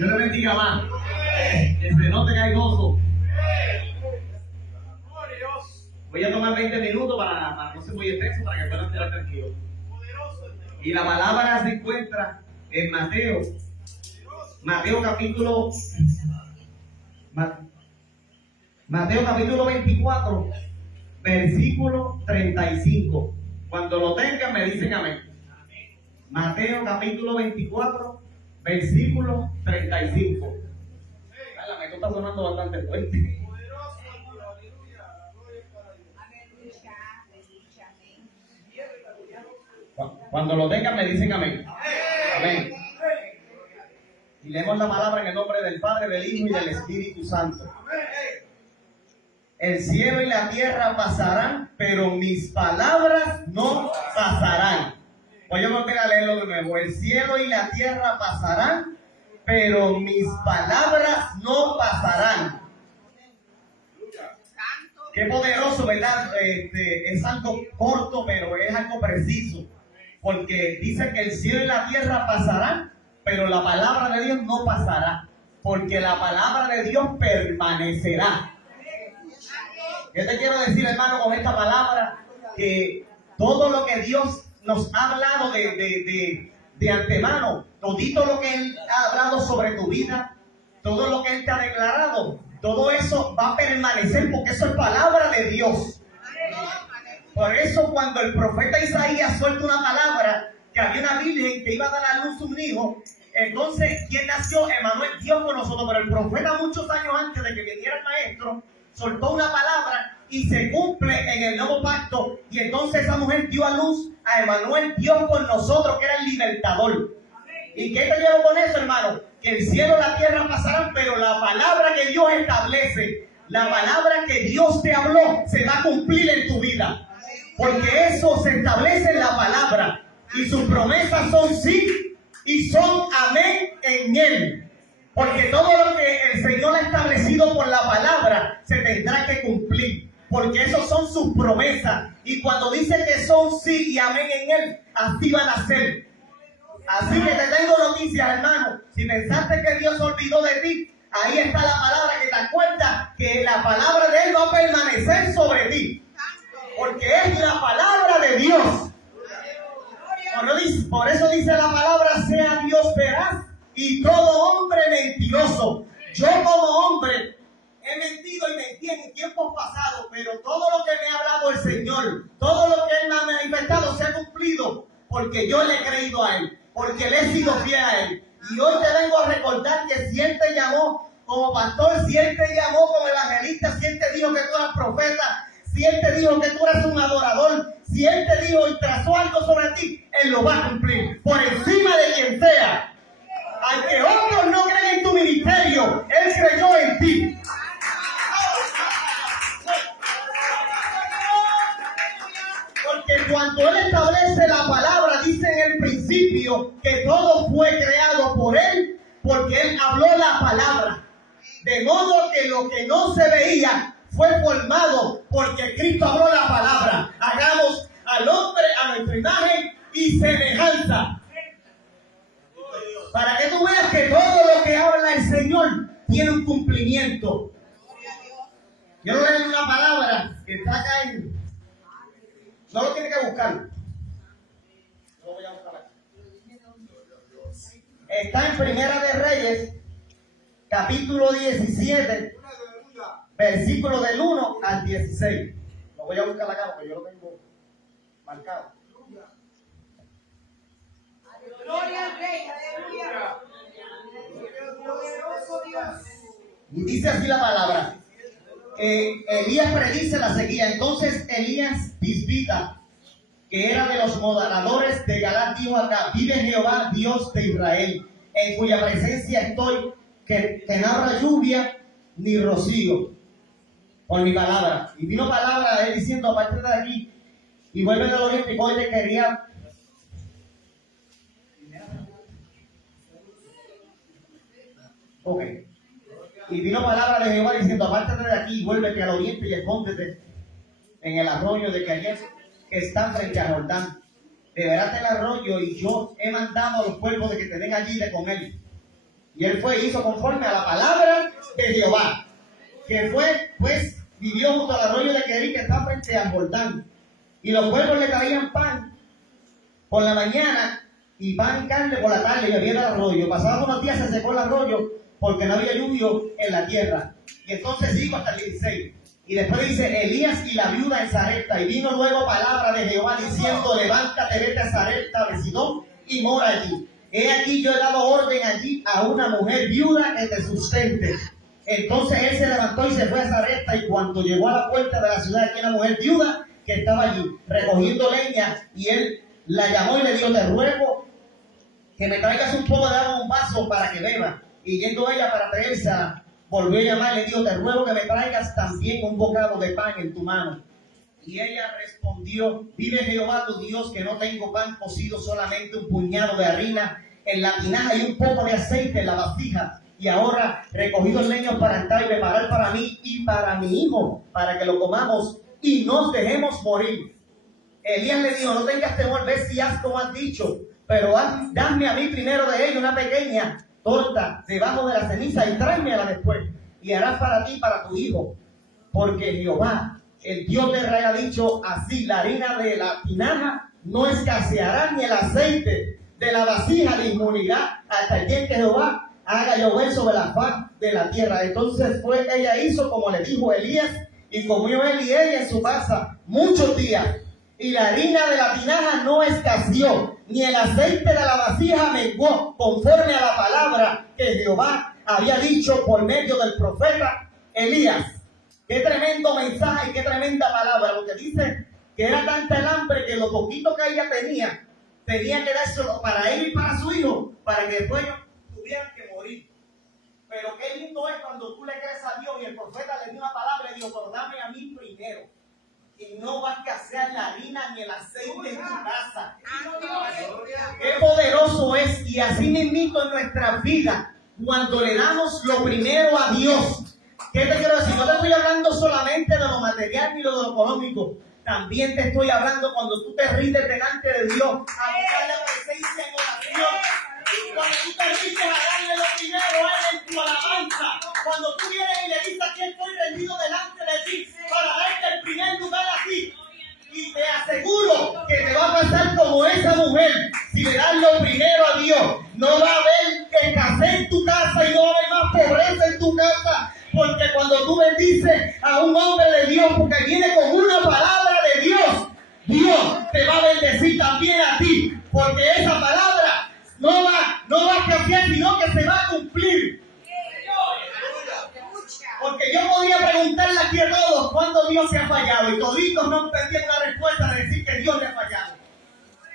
Dios le bendiga más. Que se note que hay gozo. Voy a tomar 20 minutos para no ser muy extenso, para que puedan quedar tranquilos. Y la palabra se encuentra en Mateo capítulo 24, versículo 35. Cuando lo tengan me dicen amén. Mateo capítulo 24, versículo 35. Me está sonando bastante fuerte. Cuando lo tengan me dicen amén. Amén. Y leemos la palabra en el nombre del Padre, del Hijo y del Espíritu Santo. El cielo y la tierra pasarán, pero mis palabras no pasarán. Voy a volver a leerlo de nuevo. El cielo y la tierra pasarán, pero mis palabras no pasarán. Qué poderoso, ¿verdad? Es algo corto, pero es algo preciso. Porque dice que el cielo y la tierra pasarán, pero la palabra de Dios no pasará. Porque la palabra de Dios permanecerá. ¿Qué te quiero decir, hermano, con esta palabra? Que todo lo que Dios nos ha hablado de antemano, todito lo que Él ha hablado sobre tu vida, todo lo que Él te ha declarado, todo eso va a permanecer porque eso es palabra de Dios. Por eso cuando el profeta Isaías suelta una palabra, que había una virgen que iba a dar a luz un hijo, entonces, ¿quién nació? Emmanuel, Dios con nosotros. Pero el profeta, muchos años antes de que viniera el maestro, soltó una palabra y se cumple en el nuevo pacto. Y entonces esa mujer dio a luz a Emmanuel, Dios con nosotros, que era el libertador. ¿Y qué te llevo con eso, hermano? Que el cielo y la tierra pasarán, pero la palabra que Dios establece, la palabra que Dios te habló, se va a cumplir en tu vida. Porque eso se establece en la palabra. Y sus promesas son sí y son amén en Él. Porque todo lo que el Señor ha establecido por la palabra se tendrá que cumplir. Porque esos son sus promesas. Y cuando dice que son sí y amén en Él, así van a ser. Así que te tengo noticias, hermano. Si pensaste que Dios se olvidó de ti, ahí está la palabra que te acuerda que la palabra de Él va a permanecer sobre ti. Porque es la palabra de Dios. Por eso dice la palabra, sea Dios veraz y todo hombre mentiroso. Yo como hombre he mentido y mentí en tiempos pasados, pero todo lo que me ha hablado el Señor, todo lo que Él me ha manifestado se ha cumplido, porque yo le he creído a Él, porque le he sido fiel a Él. Y hoy te vengo a recordar que si Él te llamó como pastor, si Él te llamó como evangelista, si Él te dijo que tú eras profeta, si Él te dijo que tú eres un adorador, si Él te dijo y trazó algo sobre ti, Él lo va a cumplir, por encima de quien sea. Aunque otros no creen en tu ministerio, Él creyó en ti. Porque cuando Él establece la palabra, dice en el principio que todo fue creado por Él, porque Él habló la palabra. De modo que lo que no se veía fue formado porque Cristo habló la palabra. Hagamos al hombre a nuestra imagen y semejanza. Para que tú veas que todo lo que habla el Señor tiene un cumplimiento. Yo no leo una palabra que está acá en... No lo tiene que buscar. Lo voy a buscar aquí. Está en Primera de Reyes, capítulo 17, versículo del 1 al 16. Lo voy a buscar acá porque yo lo tengo marcado. Gloria al Rey, aleluya. Poderoso Dios. Y dice así la palabra. Elías predice la sequía. Entonces Elías Tisbita, que era de los moradores de Galat, dijo acá: vive Jehová, Dios de Israel, en cuya presencia estoy, que no habrá lluvia ni rocío por mi palabra. Y vino palabra a él diciendo: aparte de aquí y vuelve del oriente. Y hoy le quería... Ok. Y vino palabra de Jehová diciendo: apártate de aquí y vuélvete al oriente y escóndete en el arroyo de Cayet, que está frente a Jordán. Beberás del arroyo, y yo he mandado a los pueblos de que te den allí de comer. Y él fue y hizo conforme a la palabra de Jehová. Que fue, pues, vivió junto al arroyo de Querí, que está frente al Jordán. Y los cuervos le traían pan por la mañana y pan y carne por la tarde, y bebía del arroyo. Pasados unos días se secó el arroyo porque no había lluvia en la tierra. Y entonces sigo hasta el 16. Y después dice, Elías y la viuda en Sarepta. Y vino luego palabra de Jehová diciendo, levántate, vete a Sarepta de Sidón y mora allí. He aquí yo he dado orden allí a una mujer viuda que te sustente. Entonces él se levantó y se fue a Sarepta, y cuando llegó a la puerta de la ciudad, aquí una mujer viuda que estaba allí recogiendo leña, y él la llamó y le dijo, te ruego que me traigas un poco de agua en un vaso para que beba. Y yendo ella para traérsela, volvió a llamar y le dijo, te ruego que me traigas también un bocado de pan en tu mano. Y ella respondió, vive Jehová tu Dios, que no tengo pan cocido, solamente un puñado de harina en la tinaja y un poco de aceite en la vasija. Y ahora recogí los leños para entrar y preparar para mí y para mi hijo, para que lo comamos y nos dejemos morir. Elías le dijo, no tengas temor, ve si haz como has dicho, pero dame a mí primero de ella una pequeña torta debajo de la ceniza y tráemela después, y harás para ti y para tu hijo, porque Jehová, el Dios de Israel, ha dicho así, la harina de la tinaja no escaseará, ni el aceite de la vasija disminuirá, hasta el día que Jehová haga llover sobre la faz de la tierra. Entonces fue, ella hizo como le dijo Elías, y comió él y ella en su casa muchos días. Y la harina de la tinaja no escaseó, ni el aceite de la vasija menguó, conforme a la palabra que Jehová había dicho por medio del profeta Elías. Qué tremendo mensaje y qué tremenda palabra, porque dice que era tanta el hambre que lo poquito que ella tenía que dárselo para él y para su hijo, para que después tuvieran que morir. Pero qué lindo es cuando tú le crees a Dios, y el profeta le dio una palabra y dijo, pero dame a mí primero. Y no va a escasear la harina ni el aceite en tu casa. Qué poderoso es. Y así mismito en nuestra vida, cuando le damos lo primero a Dios. ¿Qué te quiero decir? No te estoy hablando solamente de lo material ni de lo económico. También te estoy hablando cuando tú te rindes delante de Dios a buscar la presencia en oración. Cuando tú te rindes a darle lo primero a Él en tu alabanza. Cuando tú vienes y le dices, aquí estoy rendido delante de ti para darte el primer lugar a ti. Y te aseguro que te va a pasar como esa mujer. Si le das lo primero a Dios, no va a haber escasez en tu casa y no va a haber más pobreza en tu casa. Porque cuando tú bendices a un hombre de Dios, porque viene con una palabra de Dios, Dios te va a bendecir también a ti. Porque esa palabra no va a escasear, sino que se va a cumplir. Porque yo podía preguntarle aquí a todos cuándo Dios se ha fallado, y toditos no entendían la respuesta de decir que Dios le ha fallado.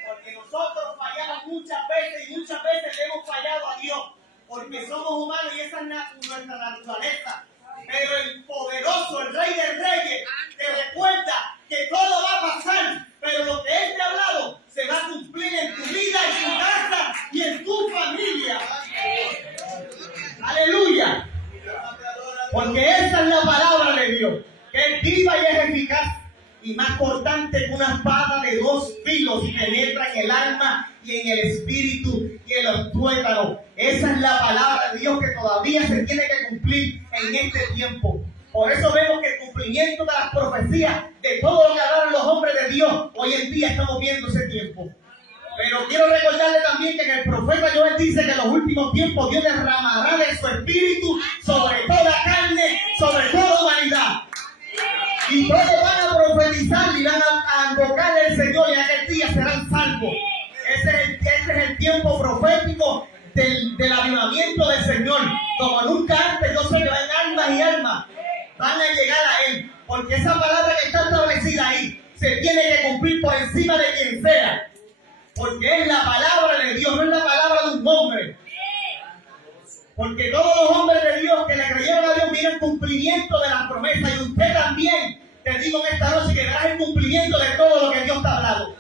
Porque nosotros fallamos muchas veces, y muchas veces le hemos fallado a Dios, porque somos humanos y esa es nuestra naturaleza. Pero el poderoso, el Rey de Reyes, te recuerda que todo va a pasar, pero lo que Él te ha hablado se va a cumplir en tu vida, en tu casa y en tu familia. Aleluya. Porque esa es la palabra de Dios, que es viva y es eficaz, y más cortante que una espada de 2 filos, y penetra en el alma y en el espíritu y en los tuétanos. Esa es la palabra de Dios que todavía se tiene que cumplir en este tiempo. Por eso vemos que el cumplimiento de las profecías, de todo lo que hablaron los hombres de Dios, hoy en día estamos viendo ese tiempo. Pero quiero recordarle también que en el profeta Joel dice que en los últimos tiempos Dios derramará de su espíritu sobre toda carne, sobre toda humanidad. Y todos van a profetizar y van a invocar al Señor, y en aquel día serán salvos. Ese es el tiempo profético del avivamiento del Señor. Como nunca antes, yo sé que van almas y almas van a llegar a Él. Porque esa palabra que está establecida ahí se tiene que cumplir por encima de quien sea. Porque es la palabra de Dios, no es la palabra de un hombre. Porque todos los hombres de Dios que le creyeron a Dios vieron el cumplimiento de las promesas. Y usted también, te digo en esta noche, que verás el cumplimiento de todo lo que Dios te ha hablado.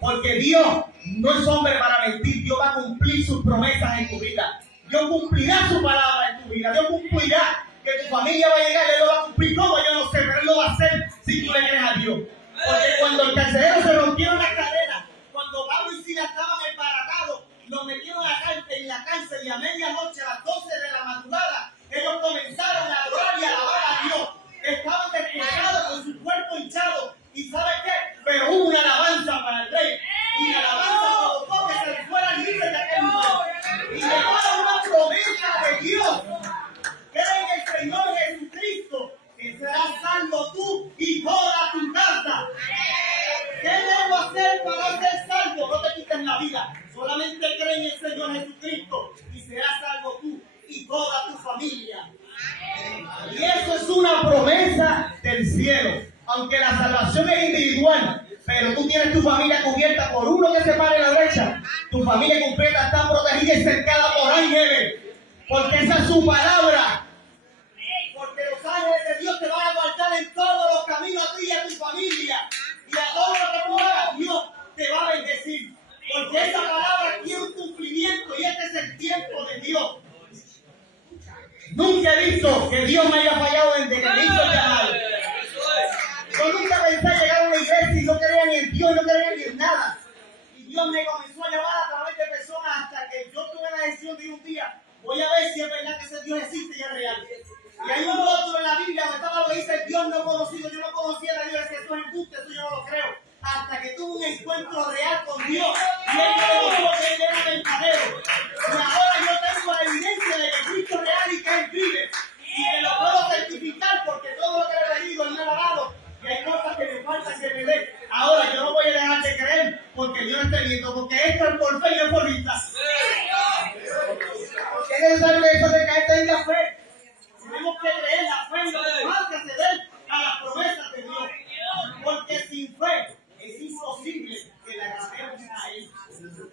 Porque Dios no es hombre para mentir. Dios va a cumplir sus promesas en tu vida. Dios cumplirá su palabra en tu vida. Dios cumplirá que tu familia va a llegar. Él lo va a cumplir. ¿Cómo? Yo no sé, pero Él lo va a hacer si tú le crees a Dios. Porque cuando el carcelero se rompieron las cadenas, cuando Pablo y Silas estaban embaratados, los metieron en la cárcel y a medianoche, a las 12 de la madrugada, ellos comenzaron a adorar y a alabar a Dios. Estaban despechados con su cuerpo hinchado. ¿Y sabe qué? Pero hubo una alabanza para el rey. Y la alabanza provocó que se fueran libres de aquel lugar. Y llegó a una promesa de Dios. Cree en el Señor Jesucristo, que serás salvo tú y toda tu casa. ¿Qué debo hacer para ser salvo? No te quites la vida. Solamente cree en el Señor Jesucristo y serás salvo tú y toda tu familia. Y eso es una promesa del cielo. Aunque la salvación es individual, pero tú tienes tu familia cubierta por uno que se pare a la derecha. Tu familia completa está protegida y cercada por ángeles. Porque esa es su palabra. Porque los ángeles de Dios te van a guardar en todos los caminos a ti y a tu familia. Y a todo lo que tú hagas, Dios te va a bendecir. Porque esa palabra tiene un cumplimiento y este es el tiempo de Dios. Nunca he visto que Dios me haya fallado desde que me hizo el llamado. Yo nunca pensé llegar a una iglesia y no creía ni en Dios, no creía ni en nada. Y Dios me comenzó a llamar a través de personas hasta que yo tuve la decisión de ir un día, voy a ver si es verdad que ese Dios existe y es real. Y hay un rótulo en la Biblia donde estaba lo que dice, Dios no conocido, yo no conocía a Dios, que eso es embuste, eso yo no lo creo. Hasta que tuve un encuentro real con Dios, y Él me demostró que Él era verdadero. Y ahora yo tengo la evidencia de que Cristo es real y que Él vive. Y que lo puedo certificar porque todo lo que le he pedido Él me lo ha dado. Y hay cosas que me faltan que me dé. Ahora yo no voy a dejar de creer porque yo no estoy viendo, porque esto es por fe y no es por vista. Porque es necesario que eso se caiga en la fe. Tenemos que creer, la fe es lo que nos hace acceder a las promesas de Dios. Porque sin fe es imposible que la agrademos a Él.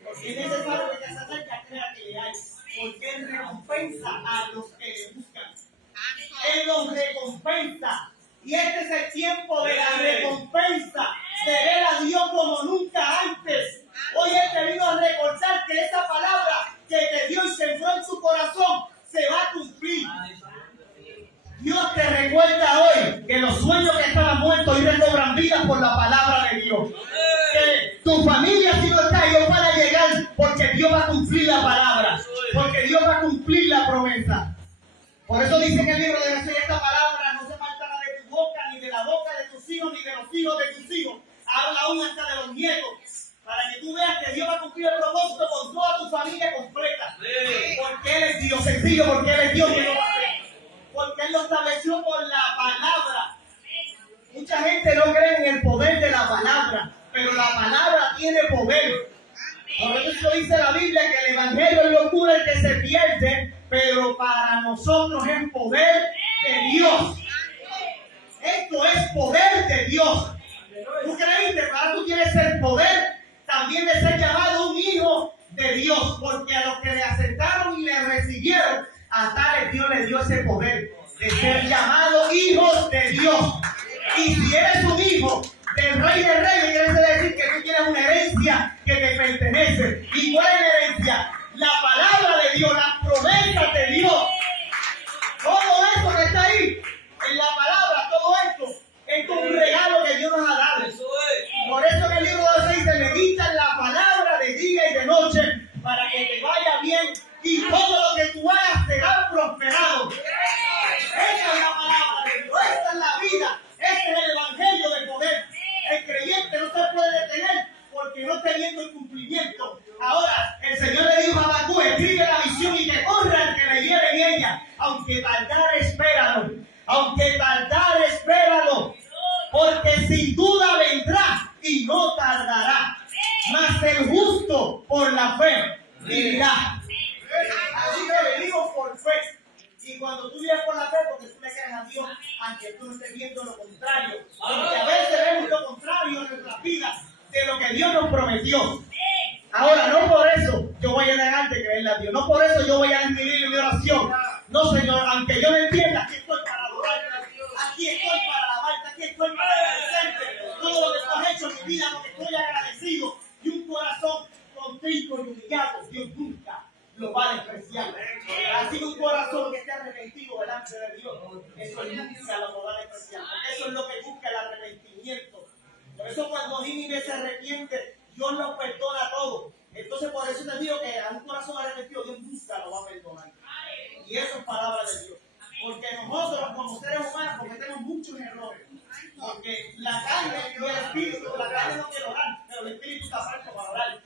Porque es necesario que te acerque a creer que le hay. Porque Él recompensa a los que le buscan. Él los recompensa. Y este es el tiempo de la recompensa. De ver a Dios como nunca antes. Hoy Él te vino a recordar que esa palabra que te dio y sembró en tu corazón se va a cumplir. Dios te recuerda hoy que los sueños que estaban muertos hoy recobran vida por la palabra de Dios. Que tu familia si no está, ellos van a llegar porque Dios va a cumplir la palabra. Porque Dios va a cumplir la promesa. Por eso dice en el libro de Jesús, esta palabra no se faltará de tu boca, ni de la boca de tus hijos, ni de los hijos de tus hijos. Habla aún hasta de los nietos. Para que tú veas que Dios va a cumplir el propósito con toda tu familia completa. Porque Él es Dios, sencillo, porque Él es Dios que lo va a hacer. Porque Él lo estableció por la palabra. Mucha gente no cree en el poder de la palabra, pero la palabra tiene poder. Por eso dice la Biblia que el evangelio es locura el que se pierde, pero para nosotros es poder de Dios. Esto es poder de Dios. ¿Tú creíste? Ahora tú tienes el poder también de ser llamado un hijo de Dios, porque a los que le aceptaron y le recibieron, a tales Dios les dio ese poder de ser llamados hijos de Dios. Y si eres un hijo del Rey de Reyes, quiere decir que tú tienes una herencia que te pertenece. ¿Y cuál es la herencia? La palabra de Dios, las promesas de Dios. Todo eso que está ahí, en la palabra, todo esto, es un regalo que Dios nos ha dado. Por eso en el libro de Dios dice, medita en la palabra de día y de noche, para que te vaya bien y todo lo que tú hagas será prosperado. Esa es la palabra de Dios, esa es la vida, ese es el evangelio del poder. El creyente no se puede detener porque no está viendo el cumplimiento. Ahora, el Señor le dijo a Habacuc, escribe la visión y que corra el que leyere en ella. Aunque tardar, espéralo. Aunque tardar, espéralo. Porque sin duda vendrá y no tardará. Mas el justo por la fe vivirá. Así que venimos por fe. Y cuando tú vives por la fe, porque tú le crees a Dios, aunque tú no estés viendo lo contrario. Porque a veces vemos lo contrario en nuestras vidas de lo que Dios nos prometió. Ahora, no por eso yo voy a dejar de creerle a Dios. No por eso yo voy a disminuir mi oración. No, Señor, aunque yo no entienda, aquí estoy para adorarte. Aquí estoy para alabarte. Aquí estoy para agradecerte. Todo lo que tú has hecho en mi vida, porque estoy agradecido. Y un corazón contrito y humillado, Dios nunca lo va a despreciar. Así que un corazón que esté arrepentido delante de Dios, eso nunca lo va a despreciar. Eso es lo que busca el arrepentimiento. Por eso cuando Nínive se arrepiente, Dios lo perdona todo. Entonces por eso te digo que a un corazón arrepentido Dios nunca lo va a perdonar. Y eso es palabra de Dios. Porque nosotros como seres humanos cometemos muchos errores. Porque la carne y el espíritu, la carne no quiere orar, pero el espíritu está presto para orar.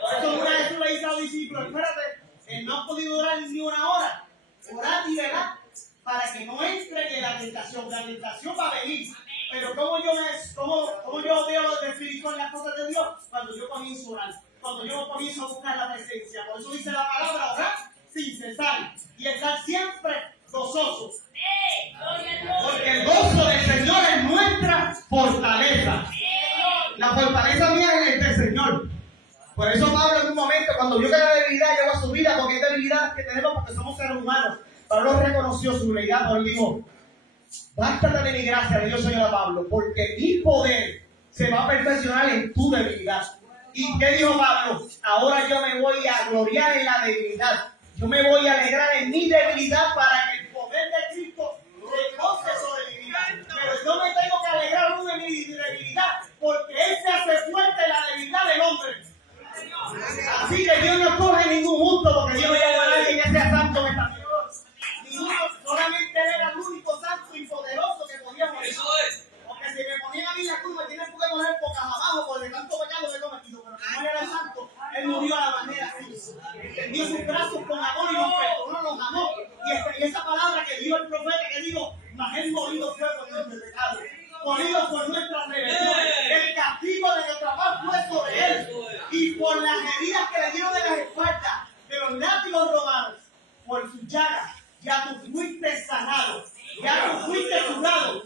Por eso una vez tú le dices a los discípulos, espérate, no han podido orar ni una hora. Orad y velad para que no entren en la tentación. La tentación va a venir. Pero ¿cómo yo veo el espíritu en las cosas de Dios? Cuando yo comienzo a orar. Cuando yo comienzo a buscar la presencia. Por eso dice la palabra, orar sin cesar. Y estar siempre gozoso. Porque el gozo del Señor es nuestra fortaleza. La fortaleza mía es el del Señor. Por eso Pablo en un momento, cuando vio que la debilidad llegó a su vida, porque hay debilidades que tenemos porque somos seres humanos, Pablo reconoció su debilidad, pero él dijo, bástate de mi gracia, le dio Señor a Pablo, porque mi poder se va a perfeccionar en tu debilidad. ¿Y qué dijo Pablo? Ahora yo me voy a gloriar en la debilidad. Yo me voy a alegrar en mi debilidad para que el poder de Cristo repose sobre mi vida. Pero yo me tengo que alegrar aún de mi debilidad, porque Él se hace fuerte en la debilidad del hombre. Así que Dios no coge ningún gusto, porque Dios no llama a nadie que sea santo en esta tierra. Ninguno, solamente Él era el único santo y poderoso que podía morir. Porque si me ponían a mí la cruz, me tienen que poner bocas abajo por el tanto pecado que he cometido. Pero como Él era el santo, Él murió a la manera así. Extendió sus brazos con amor y nos perdonó, nos amó. Y esa palabra que dio el profeta, que dijo, mas Él morido fue por nuestro pecado. Morido por nuestras rebeliones. El castigo de nuestra paz fue sobre Él. Y por las heridas que le dieron de las espaldas, de los látigos romanos, por sus llagas, ya tú fuiste sanado. Ya tú fuiste curado.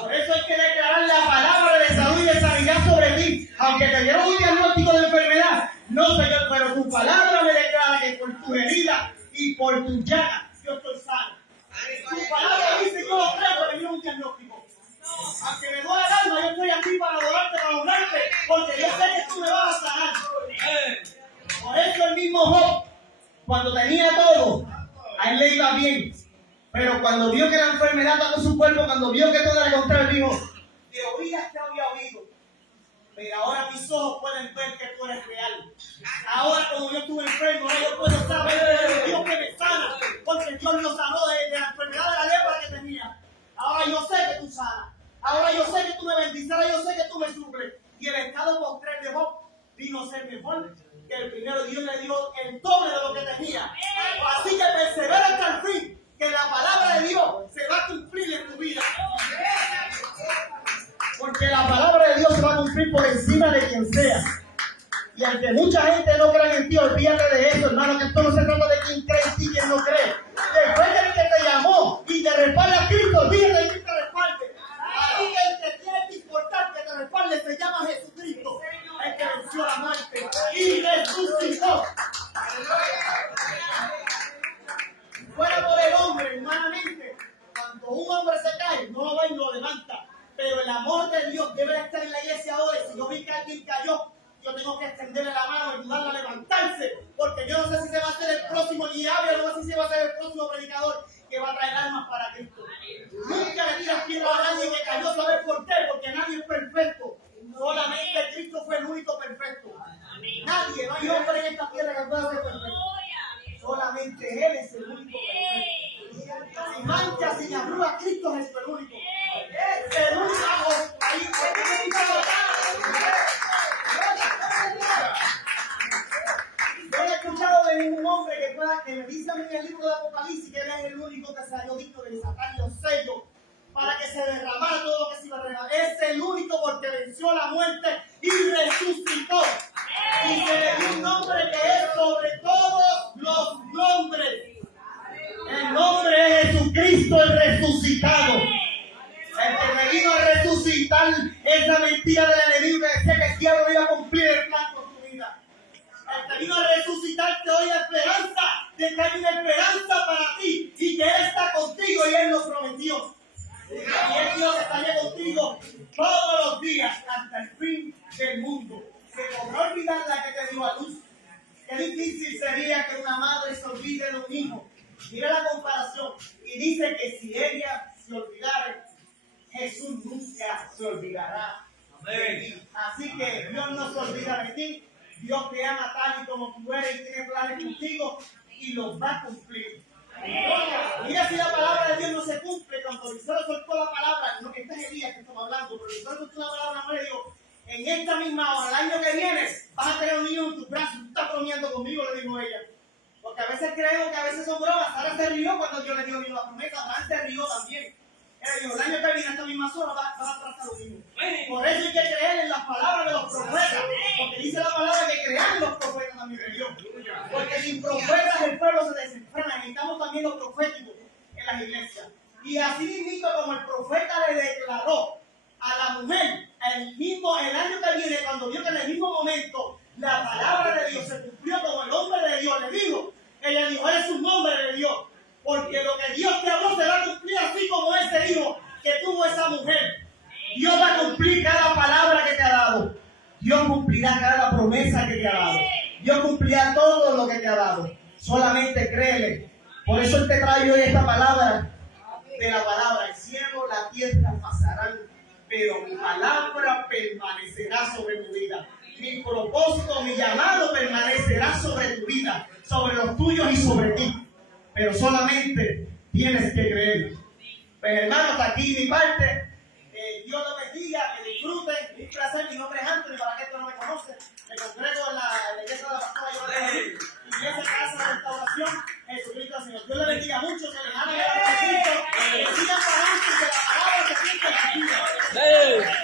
Por eso hay que declarar la palabra de salud y de sanidad sobre ti. Aunque te dieron un diagnóstico de enfermedad, no Señor, pero tu palabra me declara que por tus heridas y por tus llagas yo estoy sano. Tu palabra dice que yo lo creo, pero me dio un diagnóstico. Aunque me duele el alma, yo estoy aquí para adorarte, para honrarte, porque yo sé que tú me vas a sanar. Por eso el mismo Job, cuando tenía todo, a él le iba bien. Pero cuando vio que la enfermedad tocó su cuerpo, cuando vio que todo era contrario, dijo, de oídas te había oído, pero ahora mis ojos pueden ver que tú eres real. Ahora como yo estuve enfermo, ahora yo puedo saber que es Dios que me sana, porque Dios lo sanó de la enfermedad de la lepra que tenía. Ahora yo sé que tú sanas. Ahora yo sé que tú me bendices, ahora yo sé que tú me suples. Y el estado postrer de Job vino a ser mejor que el primero. Dios le dio el doble de lo que tenía. Así que persevera hasta el fin, que la palabra de Dios se va a cumplir en tu vida. Porque la palabra de Dios se va a cumplir por encima de quien sea. Y aunque mucha gente no cree en ti, olvídate de eso, hermano, que esto no se trata de quién cree en ti y quién no cree. Después de que te llamó y te respalda a Cristo, olvídate de quién te respalde. Así que el que tiene que importar que te respalde se llama Jesucristo, el que venció la muerte y resucitó. Fuera por el hombre, humanamente, cuando un hombre se cae, no lo va y lo levanta. Pero el amor de Dios debe estar en la iglesia hoy. Si yo vi que alguien cayó, yo tengo que extenderle la mano y ayudarla a levantarse. Porque yo no sé si se va a hacer el próximo guiable, no sé si se va a ser el próximo predicador que va a traer almas para Cristo. Nunca le tiras piedra a nadie que cayó, ¿sabes por qué? Porque nadie es perfecto. Solamente Cristo fue el único perfecto. Nadie, no hay hombre en esta tierra que pueda ser perfecto. Solamente Él es el único perfecto. Sin mancha, sin arruga, Cristo es el único. El único. Ahí, yo he escuchado de ningún hombre que me dice a mí en el libro de Apocalipsis que Él es el único que salió digno de desatar los sellos para que se derramara todo lo que se iba a derramar. Es el único porque venció la muerte y resucitó. Y se le dio un nombre que es sobre todos los nombres. El nombre es Jesucristo el resucitado. El que me vino a resucitar esa mentira del enemigo que decía que el diablo iba a cumplir el plan con tu vida. El que vino a resucitarte hoy la esperanza de que hay una esperanza para ti y que Él está contigo y Él lo prometió. Y es Dios que estaría contigo todos los días hasta el fin del mundo. Se podrá olvidar la que te dio a luz. Qué difícil sería que una madre se olvide de un hijo. Mira la comparación. Y dice que si ella se olvidara, Jesús nunca se olvidará de ti. Así que Dios no se olvida de ti. Dios te ama tal y como tú eres y tiene planes contigo y los va a cumplir. Mira si la palabra de Dios no se cumple cuando Eliseo soltó la palabra, no que este es Elías que estamos hablando, pero Eliseo soltó la palabra, no le dijo, en esta misma hora, el año que viene, vas a tener un niño en tus brazos, tú estás bromeando conmigo, le dijo ella. Porque a veces creemos que a veces son bromas. Sara se rió cuando Dios le dio la promesa, Abraham se rió también. Él dijo, el año que viene, esta misma hora, vas a tratar lo mismo. Por eso hay que creer en las palabras de los profetas, porque dice la palabra que crean los profetas también de Dios. Porque sin profetas el pueblo se desenfrena. Necesitamos también los proféticos en las iglesias. Y así mismo como el profeta le declaró a la mujer el año que viene, cuando vio que en el mismo momento la palabra de Dios se cumplió como el hombre de Dios le dijo, ella dijo, eres un hombre de Dios, porque lo que Dios te habló se va a cumplir así como ese hijo que tuvo esa mujer. Dios va a cumplir cada palabra que te ha dado. Dios cumplirá cada promesa que te ha dado. Dios cumplirá todo lo que te ha dado. Solamente créele. Por eso Él te trae hoy esta palabra de la palabra. El cielo, la tierra pasarán, pero mi palabra permanecerá sobre tu vida. Mi propósito, mi llamado permanecerá sobre tu vida, sobre los tuyos y sobre ti. Pero solamente tienes que creer. Pues hermano, hasta aquí mi parte. Dios los bendiga, que disfruten. Un placer, mi nombre es Anthony, para que esto no me conoce. Me congrego en la iglesia de la pastora.